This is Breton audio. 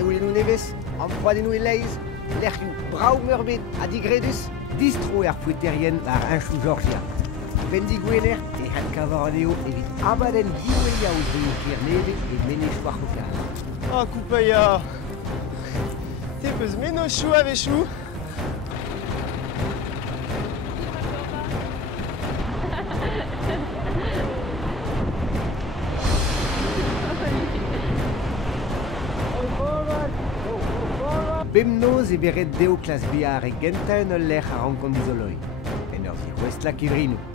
Eulenou nevez, emproadennou e leiz, lerc'hioù brav meurbet a digredus, distro foueterien war inchou Georgia. Bendi gwener e had kavar aneo evit abadenn dioueliaoù veo kirneve e menez war lokal. Ah, Koupaïa. T'es peus meno chou avec chou. Bemnoz e beret deo klas biar e gentaen ul lec'h a rankont dizoloi. En ur zi Westla kivrinou.